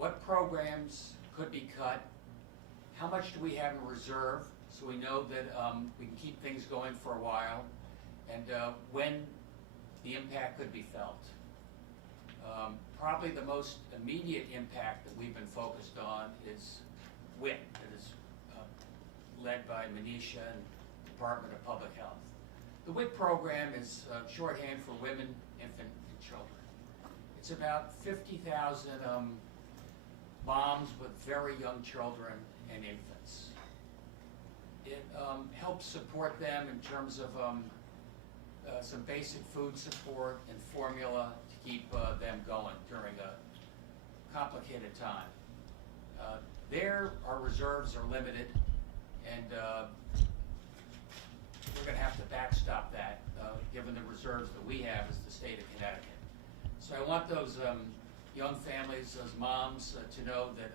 what programs could be cut, how much do we have in reserve so we know that we can keep things going for a while, and when the impact could be felt. Probably the most immediate impact that we've been focused on is WIC, that is led by Manisha and Department of Public Health. The WIC program is shorthand for women, infant, and children. It's about 50,000 moms with very young children and infants. It helps support them in terms of some basic food support and formula to keep them going during a complicated time. There, our reserves are limited, and we're going to have to backstop that, given the reserves that we have as the state of Connecticut. So I want those young families, those moms, to know that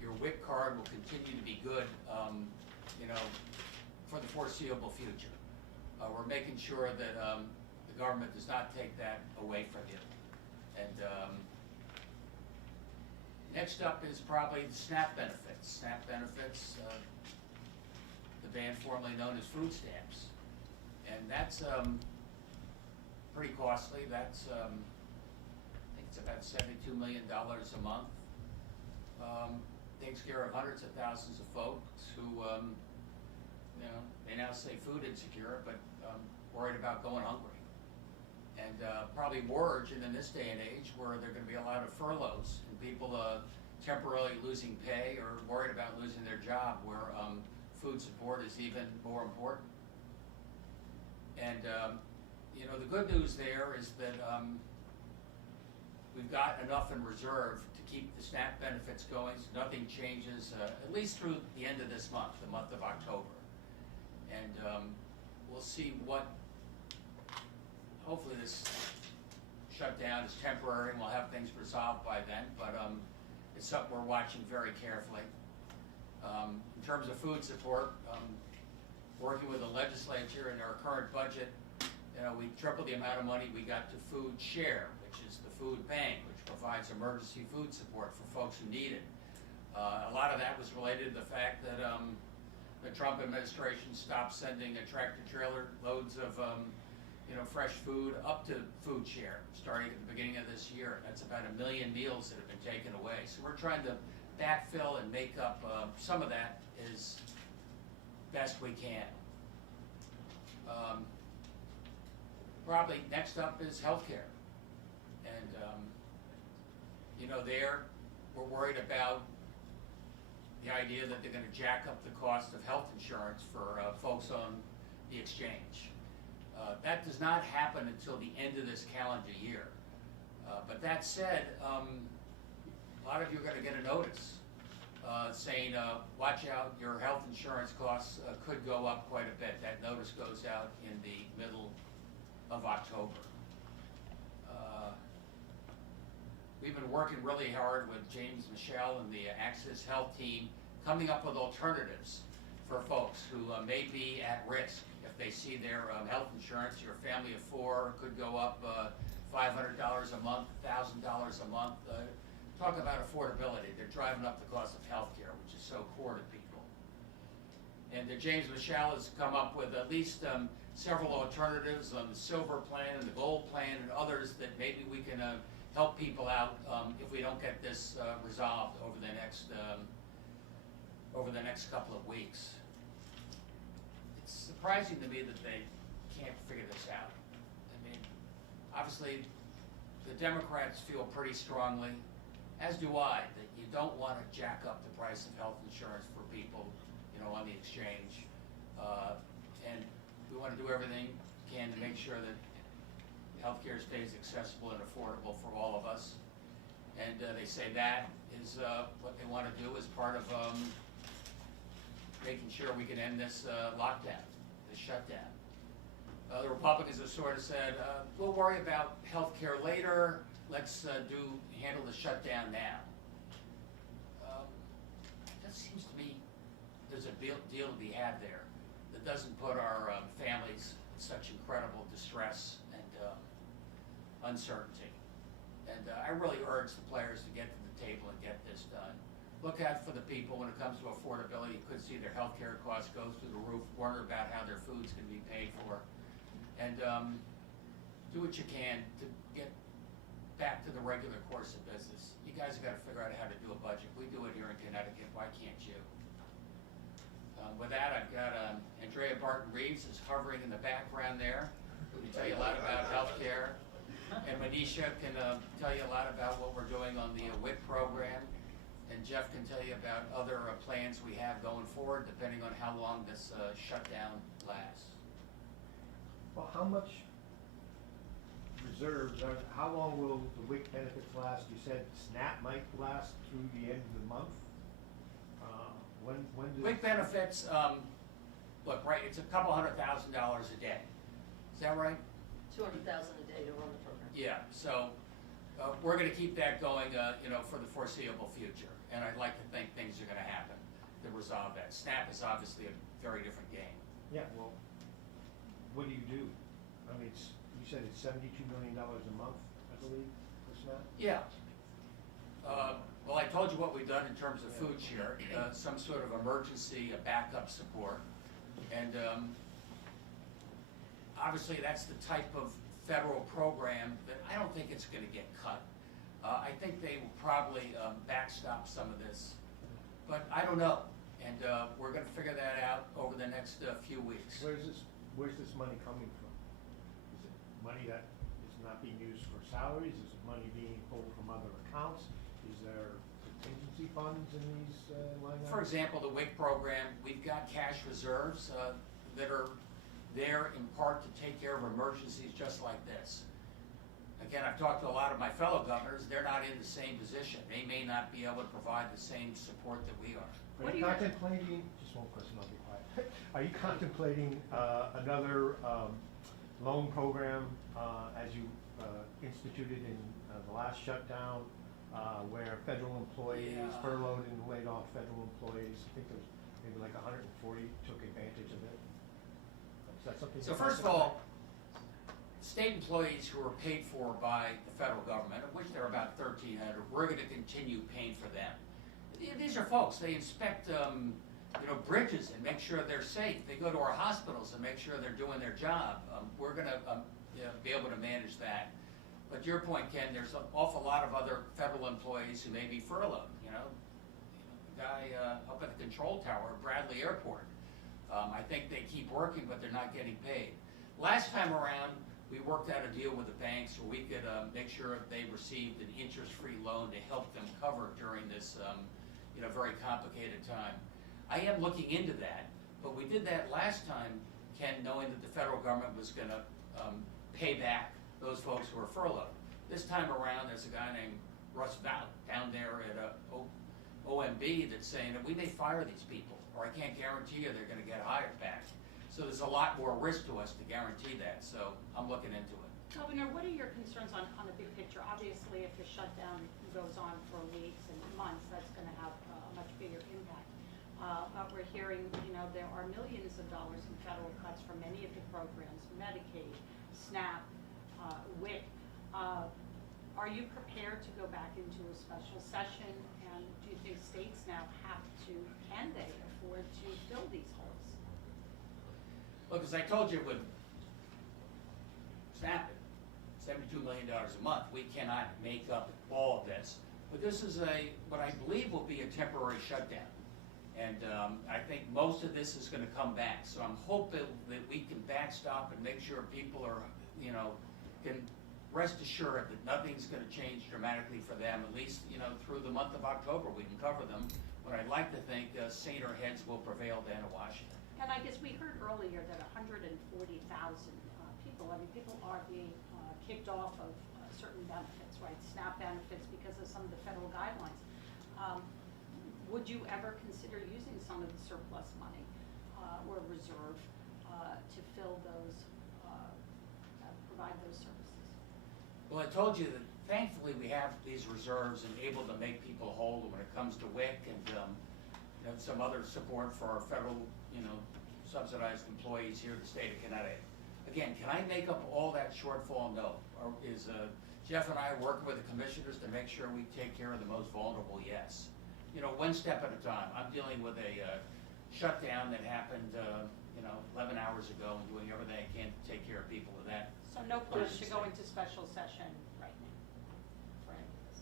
your WIC card will continue to be good, for the foreseeable future. We're making sure that the government does not take that away from you. And next up is probably the SNAP benefits. SNAP benefits, the band formerly known as food stamps. And that's pretty costly. That's, I think it's about $72 million a month. Takes care of hundreds of thousands of folks who, they now say food insecure, but worried about going hungry. And probably more urgent in this day and age where there are going to be a lot of furloughs and people temporarily losing pay or worried about losing their job, where food support is even more important. And the good news there is that we've got enough in reserve to keep the SNAP benefits going, so nothing changes, at least through the end of this month, the month of October. And we'll see what, hopefully this shutdown is temporary and we'll have things resolved by then, but it's something we're watching very carefully. In terms of food support, working with the legislature in our current budget, we tripled the amount of money we got to Food Share, which is the food bank, which provides emergency food support for folks who need it. A lot of that was related to the fact that the Trump administration stopped sending tractor-trailer loads of fresh food up to Food Share, starting at the beginning of this year. That's about 1 million meals that have been taken away. So we're trying to backfill and make up some of that as best we can. Probably next up is healthcare. And, there we're worried about the idea that they're going to jack up the cost of health insurance for folks on the exchange. That does not happen until the end of this calendar year. But that said, a lot of you are going to get a notice saying, watch out, your health insurance costs could go up quite a bit. That notice goes out in the middle of October. We've been working really hard with James Michelle and the Access Health team, coming up with alternatives for folks who may be at risk. If they see their health insurance, your family of 4 could go up $500 a month, $1,000 a month. Talk about affordability. They're driving up the cost of health care, which is so core to people. And James Michelle has come up with at least several alternatives on the silver plan and the gold plan and others that maybe we can help people out if we don't get this resolved over the next couple of weeks. It's surprising to me that they can't figure this out. I mean, obviously, the Democrats feel pretty strongly, as do I, that you don't want to jack up the price of health insurance for people, on the exchange. And we want to do everything we can to make sure that healthcare stays accessible and affordable for all of us. And they say that is what they want to do as part of making sure we can end this lockdown, this shutdown. The Republicans have sort of said, we'll worry about health care later, let's handle the shutdown now. That seems to me there's a deal to be had there that doesn't put our families in such incredible distress and uncertainty. And I really urge the players to get to the table and get look out for the people when it comes to affordability. You could see their healthcare costs go through the roof, wonder about how their foods can be paid for. And do what you can to get back to the regular course of business. You guys have got to figure out how to do a budget. We do it here in Connecticut, why can't you? With that, I've got Andrea Barton-Reeves is hovering in the background there. Who can tell you a lot about healthcare. And Manisha can tell you a lot about what we're doing on the WIC program. And Jeff can tell you about other plans we have going forward, depending on how long this shutdown lasts. Well, how much reserves, how long will the WIC benefits last? You said SNAP might last through the end of the month. When does WIC benefits, look, right, it's a couple $100,000 a day. Is that right? $200,000 a day to run the program. Yeah, so we're going to keep that going, for the foreseeable future. And I'd like to think things are going to happen to resolve that. SNAP is obviously a very different game. Yeah, well, what do you do? I mean, you said it's $72 million a month, I believe, for SNAP? Yeah. Well, I told you what we've done in terms of food share, some sort of emergency backup support. And obviously that's the type of federal program that I don't think it's going to get cut. I think they will probably backstop some of this, but I don't know. And we're going to figure that out over the next few weeks. Where's this money coming from? Is it money that is not being used for salaries? Is it money being pulled from other accounts? Is there contingency funds in these line items? For example, the WIC program, we've got cash reserves that are there in part to take care of emergencies just like this. Again, I've talked to a lot of my fellow governors. They're not in the same position. They may not be able to provide the same support that we are. Are you contemplating, just one question, I'll be quiet. Are you contemplating another loan program as you instituted in the last shutdown where federal employees, furloughed and laid off federal employees, I think there was maybe like 140 took advantage of it? Is that something? So first of all, state employees who are paid for by the federal government, of which there are about 1,300, we're going to continue paying for them. These are folks, they inspect bridges and make sure they're safe. They go to our hospitals and make sure they're doing their job. We're going to be able to manage that. But to your point, Ken, there's an awful lot of other federal employees who may be furloughed. The guy up at the control tower at Bradley Airport. I think they keep working, but they're not getting paid. Last time around, we worked out a deal with the banks where we could make sure they received an interest-free loan to help them cover during this very complicated time. I am looking into that, but we did that last time, Ken, knowing that the federal government was going to pay back those folks who were furloughed. This time around, there's a guy named Russ Valley down there at OMB that's saying that we may fire these people, or I can't guarantee you they're going to get hired back. So there's a lot more risk to us to guarantee that, so I'm looking into it. Governor, what are your concerns on the big picture? Obviously, if the shutdown goes on for weeks and months, that's going to have a much bigger impact. But we're hearing, there are millions of dollars in federal cuts for many of the programs, Medicaid, SNAP, WIC. Are you prepared to go back into a special session? And do you think states now can they afford to fill these holes? Look, as I told you with SNAP, $72 million a month, we cannot make up all of this. But this is what I believe will be a temporary shutdown. And I think most of this is going to come back. So I'm hoping that we can backstop and make sure people are, can rest assured that nothing's going to change dramatically for them, at least, through the month of October. We can cover them. But I'd like to think saner heads will prevail down in Washington. And I guess we heard earlier that 140,000 people, people are being kicked off of certain benefits, right? SNAP benefits because of some of the federal guidelines. Would you ever consider using some of the surplus money or reserve to fill those, provide those services? Well, I told you that thankfully we have these reserves and able to make people whole when it comes to WIC and some other support for our federal, subsidized employees here in the state of Connecticut. Again, can I make up all that shortfall? No. Or is Jeff and I working with the commissioners to make sure we take care of the most vulnerable? Yes. one step at a time. I'm dealing with a shutdown that happened, 11 hours ago, and doing everything I can to take care of people with that. So no push to go into special session right now for any of this?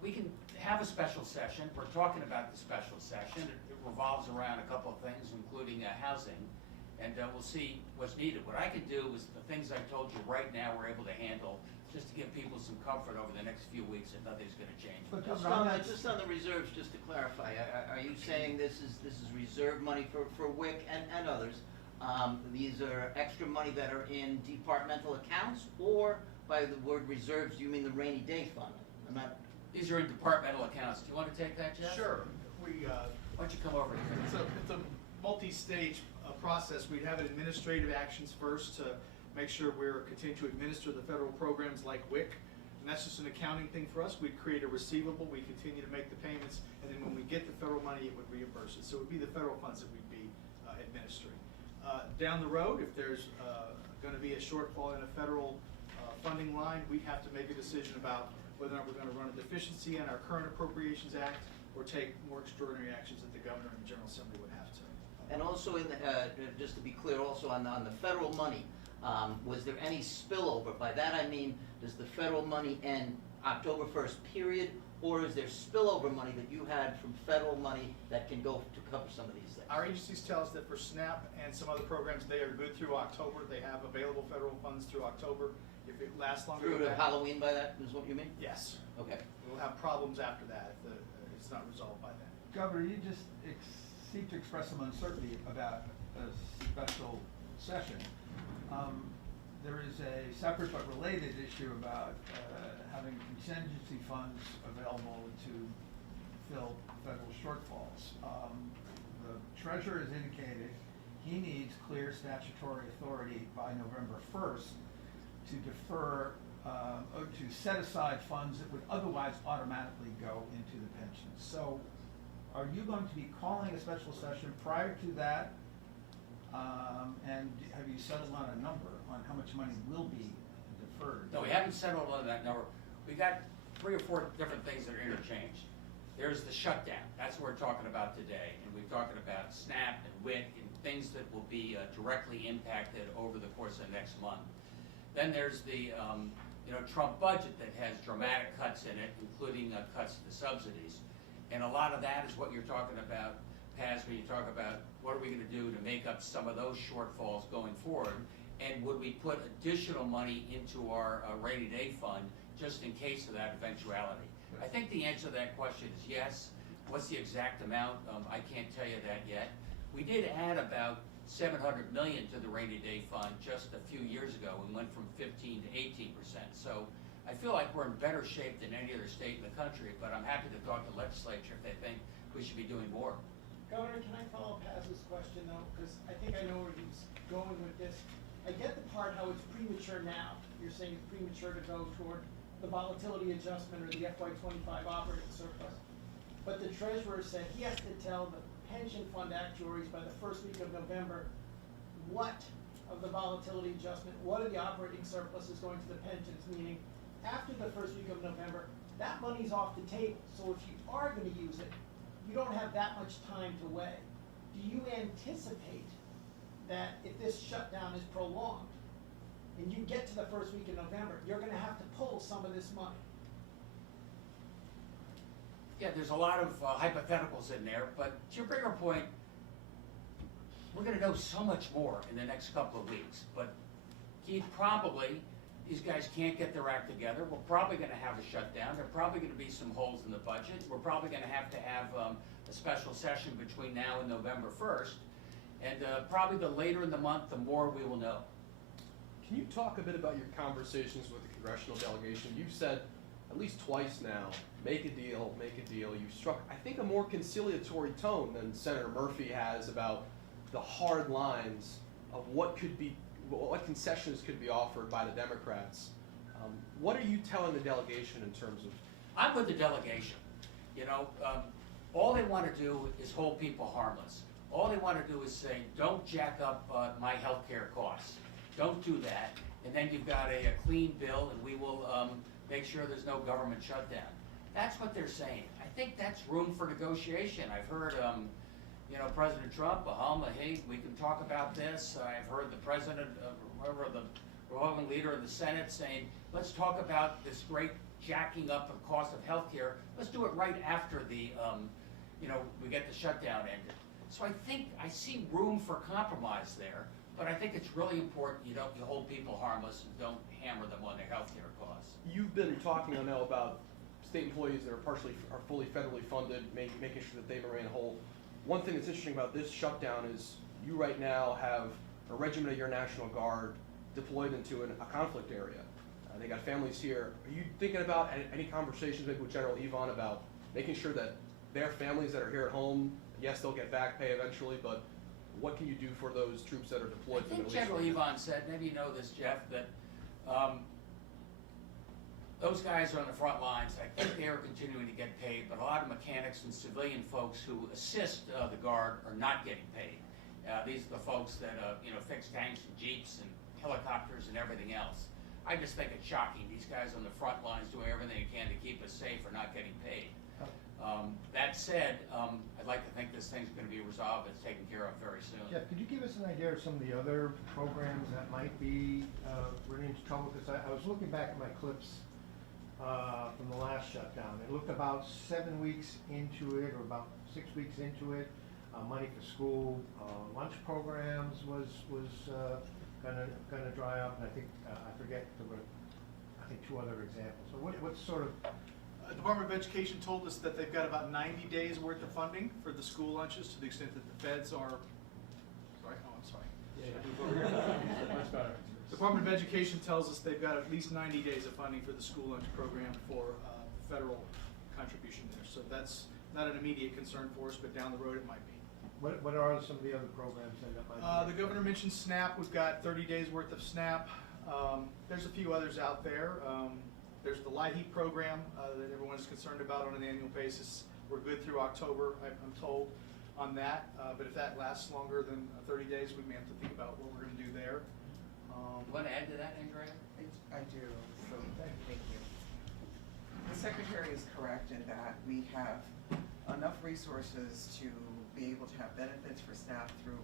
We can have a special session. We're talking about the special session. It revolves around a couple of things, including housing, and we'll see what's needed. What I can do is the things I told you right now we're able to handle, just to give people some comfort over the next few weeks that nothing's going to change. But Just on the reserves, just to clarify, are you saying this is reserve money for WIC and others? These are extra money that are in departmental accounts, or by the word reserves, do you mean the rainy day fund? I'm not. These are in departmental accounts. Do you want to take that, Jeff? Sure. We, Why don't you come over here? it's a multi-stage process. We'd have administrative actions first to make sure we're continuing to administer the federal programs like WIC. And that's just an accounting thing for us. We'd create a receivable, we continue to make the payments, and then when we get the federal money, it would reimburse it. So it would be the federal funds that we'd be administering. Down the road, if there's going to be a shortfall in a federal funding line, we have to make a decision about whether or not we're going to run a deficiency in our current Appropriations Act or take more extraordinary actions that the Governor and the General Assembly would have to. And also, just to be clear, also on the federal money, was there any spillover? By that I mean, does the federal money end October 1st, period, or is there spillover money that you had from federal money that can go to cover some of these things? Our agencies tell us that for SNAP and some other programs, they are good through October. They have available federal funds through October. If it lasts longer Through than to that, Halloween by that, is what you mean? yes. Okay. We'll have problems after that if it's not resolved by then. Governor, you just seem to express some uncertainty about a special session. There is a separate but related issue about having contingency funds available to fill federal shortfalls. The treasurer has indicated he needs clear statutory authority by November 1st to defer, to set aside funds that would otherwise automatically go into the pension. So are you going to be calling a special session prior to that? And have you settled on a number on how much money will be deferred? No, we haven't settled on that number. We got 3 or 4 different things that are interchanged. There's the shutdown. That's what we're talking about today. And we're talking about SNAP and WIC and things that will be directly impacted over the course of the next month. Then there's the Trump budget that has dramatic cuts in it, including cuts to the subsidies. And a lot of that is what you're talking about, Paz, when you talk about what are we going to do to make up some of those shortfalls going forward, and would we put additional money into our rainy day fund just in case of that eventuality? I think the answer to that question is yes. What's the exact amount? I can't tell you that yet. We did add about $700 million to the rainy day fund just a few years ago. We went from 15 to 18%. So I feel like we're in better shape than any other state in the country, but I'm happy to talk to the legislature if they think we should be doing more. Governor, can I follow Paz's question though? Because I think I know where he's going with this. I get the part how it's premature now. You're saying it's premature to go toward the volatility adjustment or the FY25 operating surplus. But the treasurer said he has to tell the pension fund actuaries by the first week of November what of the volatility adjustment, what of the operating surplus is going to the pensions, meaning after the first week of November, that money's off the table. So if you are going to use it, you don't have that much time to weigh. Do you anticipate that if this shutdown is prolonged and you get to the first week of November, you're going to have to pull some of this money? Yeah, there's a lot of hypotheticals in there, but to your bigger point, we're going to know so much more in the next couple of weeks. But Keith, probably, these guys can't get their act together. We're probably going to have a shutdown. There are probably going to be some holes in the budget. We're probably going to have a special session between now and November 1st. And probably the later in the month, the more we will know. Can you talk a bit about your conversations with the congressional delegation? You've said at least twice now, make a deal, make a deal. You've struck, I think, a more conciliatory tone than Senator Murphy has about the hard lines of what concessions could be offered by the Democrats. What are you telling the delegation in terms of? I'm with the delegation. All they want to do is hold people harmless. All they want to do is say, don't jack up my health care costs. Don't do that. And then you've got a clean bill, and we will make sure there's no government shutdown. That's what they're saying. I think that's room for negotiation. I've heard, President Trump, hey, we can talk about this. I've heard the president, whoever the Republican leader of the Senate saying, let's talk about this great jacking up of cost of healthcare. Let's do it right after the, we get the shutdown ended. So I see room for compromise there, but I think it's really important you hold people harmless and don't hammer them on their healthcare costs. You've been talking, I know, about state employees that are fully federally funded, making sure that they remain whole. One thing that's interesting about this shutdown is you right now have a regiment of your National Guard deployed into a conflict area. They got families here. Are you thinking about any conversations maybe with General Yvonne about making sure that their families that are here at home, yes, they'll get back pay eventually, but what can you do for those troops that are deployed to the Middle I East? think General Yvonne said, maybe you know this, Jeff, that those guys are on the front lines. I think they are continuing to get paid, but a lot of mechanics and civilian folks who assist the Guard are not getting paid. These are the folks that fix tanks and jeeps and helicopters and everything else. I just think it's shocking. These guys on the front lines doing everything they can to keep us safe are not getting paid. That said, I'd like to think this thing's going to be resolved. It's taken care of very soon. Jeff, could you give us an idea of some of the other programs that might be running into trouble? Because I was looking back at my clips from the last shutdown. It looked about 7 weeks into it, or about 6 weeks into it. Money for school, lunch programs was gonna dry up, and I think I forget there were 2 other examples. So what sort of Department of Education told us that they've got about 90 days worth of funding for the school lunches, to the extent that the feds are, I'm sorry. Much better. Department of Education tells us they've got at least 90 days of funding for the school lunch program for federal contribution there. So that's not an immediate concern for us, but down the road it might be. what are some of the other programs that might be? The governor mentioned SNAP. We've got 30 days worth of SNAP. There's a few others out there. There's the LIHEAP program that everyone's concerned about on an annual basis. We're good through October, I'm told, on that. But if that lasts longer than 30 days, we may have to think about what we're going to do there. You want to add to that, Andrea? I do, so thank you. The Secretary is correct in that we have enough resources to be able to have benefits for staff through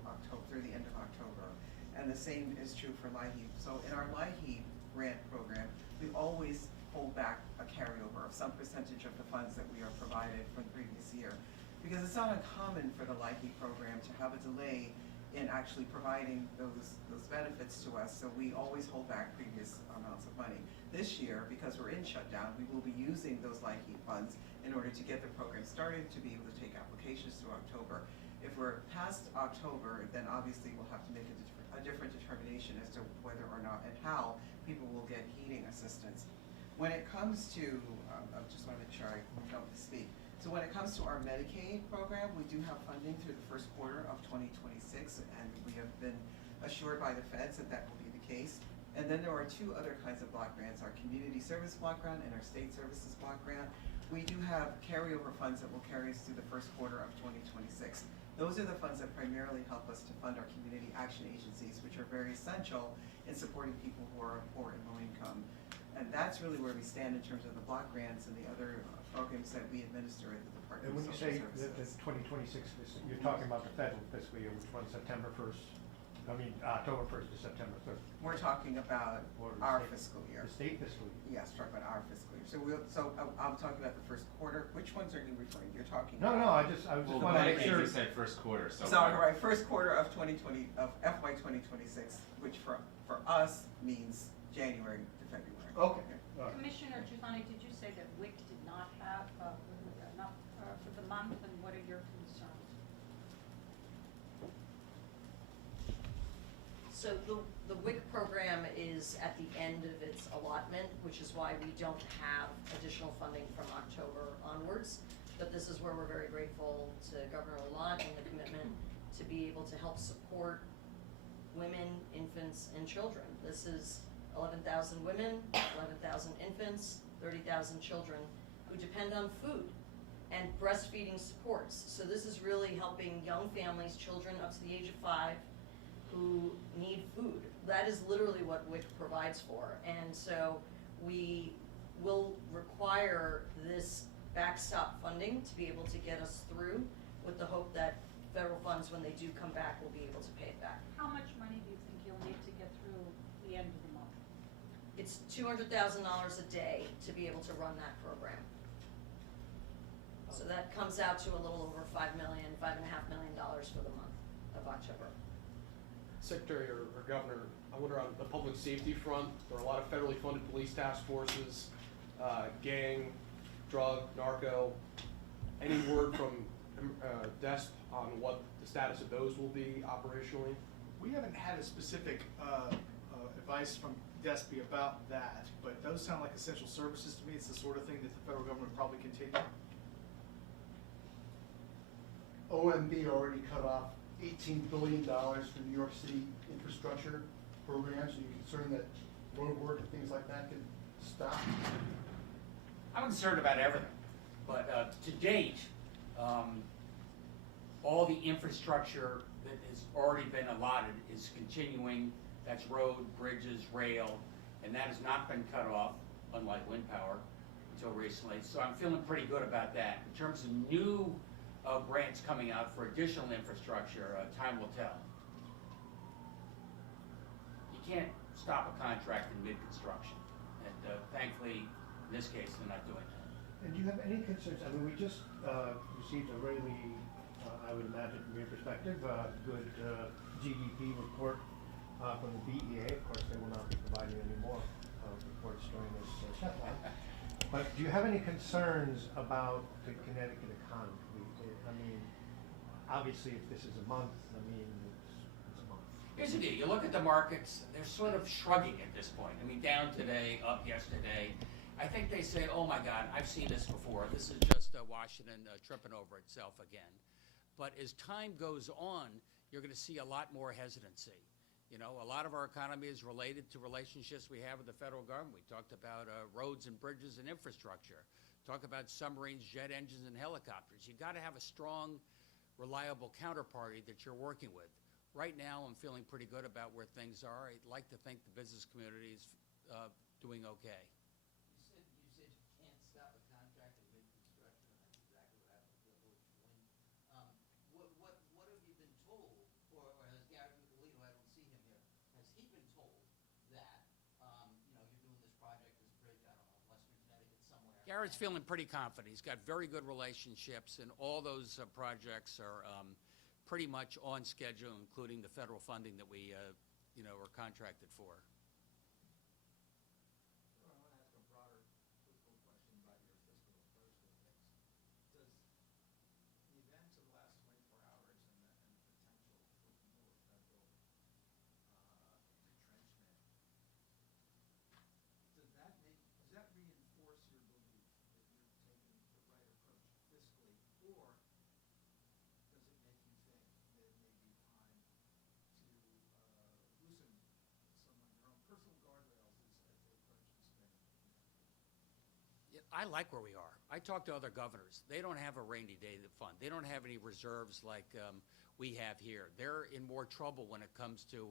the end of October. And the same is true for LIHEAP. So in our LIHEAP grant program, we always hold back a carryover of some percentage of the funds that we are provided from the previous year. Because it's not uncommon for the LIHEAP program to have a delay in actually providing those benefits to us, so we always hold back previous amounts of money. This year, because we're in shutdown, we will be using those LIHEAP funds in order to get the program started, to be able to take applications through October. If we're past October, then obviously we'll have to make a different determination as to whether or not and how people will get heating assistance. When it comes to, I just want to make sure I don't misspeak. So when it comes to our Medicaid program, we do have funding through the first quarter of 2026, and we have been assured by the feds that that will be the case. And then there are 2 other kinds of block grants, our community service block grant and our state services block grant. We do have carryover funds that will carry us through the first quarter of 2026. Those are the funds that primarily help us to fund our community action agencies, which are very essential in supporting people who are poor and low income. And that's really where we stand in terms of the block grants and the other programs that we administer at the Department And when of you Social say Services. the 2026, you're talking about the federal fiscal year, which runs October 1st to September 3rd. We're talking about Or the our state- fiscal year. The state fiscal year. Yes, talking about our fiscal year. So I'm talking about the first quarter. Which ones are you referring? You're talking No, about? I was just Well, wanting to make Medicaid, sure. you said first quarter, so. Sorry, right, first quarter of FY 2026, which for us means January to February. Okay. All right. Commissioner Giussani, did you say that WIC did not have enough for the month, and what are your concerns? So the WIC program is at the end of its allotment, which is why we don't have additional funding from October onwards. But this is where we're very grateful to Governor Lamont and the commitment to be able to help support women, infants, and children. This is 11,000 women, 11,000 infants, 30,000 children who depend on food and breastfeeding supports. So this is really helping young families, children up to the age of 5, who need food. That is literally what WIC provides for. And so we will require this backstop funding to be able to get us through, with the hope that federal funds, when they do come back, will be able to pay it back. How much money do you think you'll need to get through the end of the month? It's $200,000 a day to be able to run that program. So that comes out to a little over $5 million, $5.5 million for the month of October. Secretary or Governor, I wonder on the public safety front, there are a lot of federally funded police task forces, gang, drug, narco. Any word from DESP on what the status of those will be operationally? We haven't had a specific advice from DESP about that, but those sound like essential services to me. It's the sort of thing that the federal government would probably continue. OMB already cut off $18 billion from New York City infrastructure programs. Are you concerned that road work and things like that could stop? I'm concerned about everything, but to date, all the infrastructure that has already been allotted is continuing. That's road, bridges, rail, and that has not been cut off, unlike wind power, until recently. So I'm feeling pretty good about that. In terms of new grants coming out for additional infrastructure, time will tell. You can't stop a contract in mid-construction, and thankfully, in this case, they're not doing that. And do you have any concerns? I mean, we just received a really, I would imagine from your perspective, good GDP report from the BEA. Of course, they will not be providing any more reports during this shutdown. But do you have any concerns about the Connecticut economy? I mean, obviously, if this is a month, I mean, it's a month. Here's the deal, you look at the markets, they're sort of shrugging at this point. I mean, down today, up yesterday. I think they say, oh my God, I've seen this before. This is just Washington tripping over itself again. But as time goes on, you're going to see a lot more hesitancy. You know, a lot of our economy is related to relationships we have with the federal government. We talked about roads and bridges and infrastructure. Talk about submarines, jet engines, and helicopters. You've got to have a strong, reliable counterparty that you're working with. Right now, I'm feeling pretty good about where things are. I'd like to think the business community is doing okay. You said you can't stop a contract in mid-construction, and that's exactly what happened with Village Wind. What have you been told, or has Gary Micolino, I don't see him here, has he been told that, you're doing this project, this bridge, I don't know, in Western Connecticut somewhere? Garrett's feeling pretty confident. He's got very good relationships, and all those projects are pretty much on schedule, including the federal funding that we, are contracted for. I want to ask a broader fiscal question about your fiscal approach to things. Does the events of the last 24 hours and the potential for more federal retrenchment, does that reinforce your belief that you're taking the right approach fiscally, or does it make you think that it may be time to loosen some of your own personal guardrails as they approach the spending? Yeah, I like where we are. I talk to other governors. They don't have a rainy day fund. They don't have any reserves like we have here. They're in more trouble when it comes to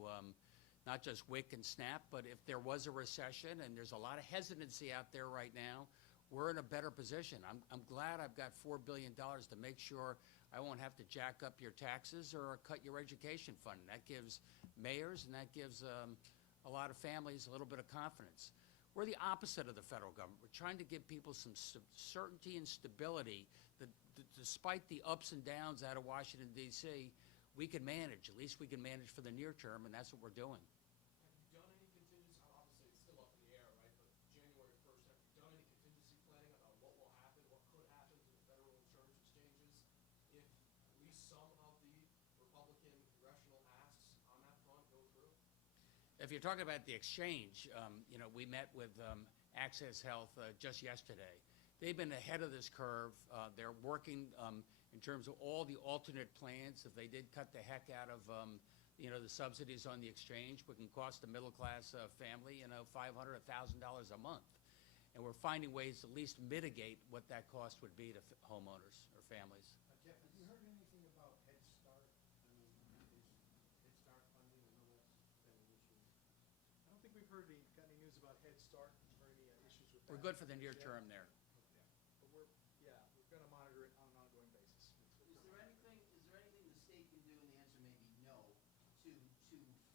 not just WIC and SNAP, but if there was a recession, and there's a lot of hesitancy out there right now, we're in a better position. I'm glad I've got $4 billion to make sure I won't have to jack up your taxes or cut your education fund. That gives mayors and that gives a lot of families a little bit of confidence. We're the opposite of the federal government. We're trying to give people some certainty and stability that despite the ups and downs out of Washington, D.C., we can manage. At least we can manage for the near term, and that's what we're doing. Have you done any contingency, obviously it's still up in the air, right, but January 1st, have you done any contingency planning about what will happen, what could happen to the federal insurance exchanges if at least some of the Republican congressional asks on that front go through? If you're talking about the exchange, we met with Access Health just yesterday. They've been ahead of this curve. They're working in terms of all the alternate plans. If they did cut the heck out of, the subsidies on the exchange, what can cost a middle-class family, $500, $1,000 a month. And we're finding ways to at least mitigate what that cost would be to homeowners or families. Jeff, have you heard anything about Head Start? I mean, is Head Start funding, I know that's been an issue. I don't think we've got any news about Head Start. Is there any issues with that? We're good for the near term there. Yeah, but we're, yeah,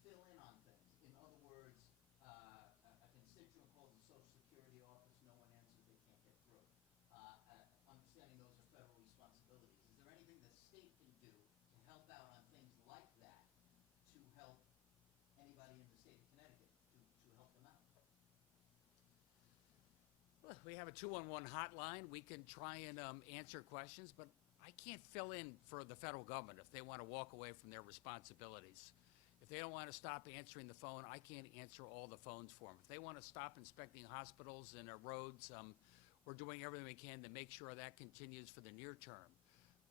fill in on things. In other words, a constituent calls the Social Security office, no one answers, they can't get through. Understanding those are federal responsibilities, is there anything the state can do to help out on things like that, to help anybody in the state of Connecticut, to help them out? Well, we have a 211 hotline. We can try and answer questions, but I can't fill in for the federal government if they want to walk away from their responsibilities. If they don't want to stop answering the phone, I can't answer all the phones for them. If they want to stop inspecting hospitals and roads, we're doing everything we can to make sure that continues for the near term.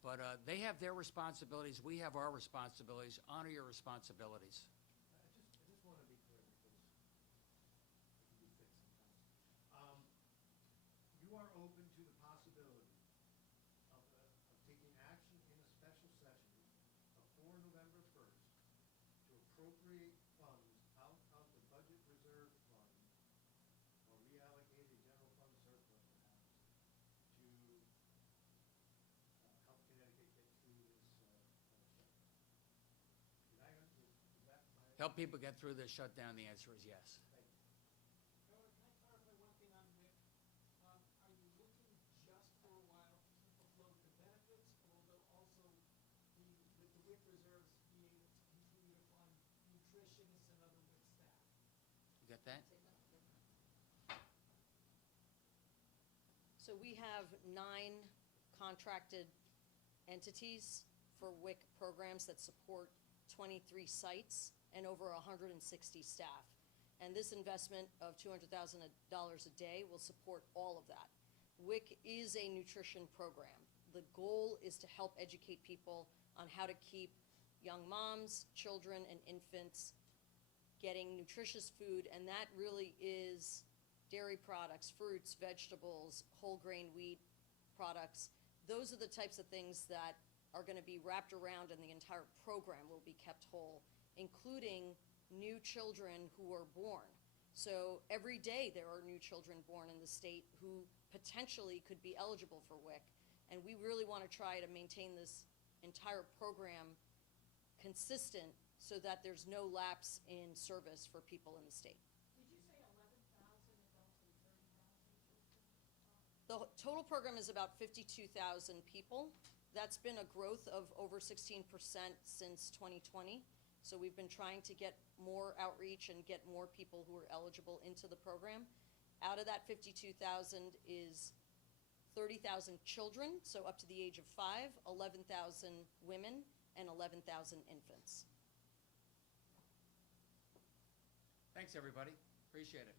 But they have their responsibilities, we have our responsibilities. Honor your responsibilities. I just want to be clear because it can be thick sometimes. You are open to the possibility of taking action in a special session before November 1st to appropriate funds out of the budget reserve fund or reallocate a general fund surplus perhaps to help Connecticut get through this shutdown. Is that my? Help people get through this shutdown, the answer is yes. Thank you. Governor, can I clarify one thing on WIC? Are you looking just for a while to float the benefits, or will also be, with the WIC reserves, be able to continue to fund nutritionists and other WIC staff? You got that? So we have 9 contracted entities for WIC programs that support 23 sites and over 160 staff. And this investment of $200,000 a day will support all of that. WIC is a nutrition program. The goal is to help educate people on how to keep young moms, children, and infants getting nutritious food, and that really is dairy products, fruits, vegetables, whole grain wheat products. Those are the types of things that are going to be wrapped around, and the entire program will be kept whole, including new children who are born. So every day there are new children born in the state who potentially could be eligible for WIC, and we really want to try to maintain this entire program consistent so that there's no lapse in service for people in the state. Did you say 11,000 adults and 30,000 children? The total program is about 52,000 people. That's been a growth of over 16% since 2020. So we've been trying to get more outreach and get more people who are eligible into the program. Out of that 52,000 is 30,000 children, so up to the age of 5, 11,000 women, and 11,000 infants. Thanks, everybody. Appreciate it.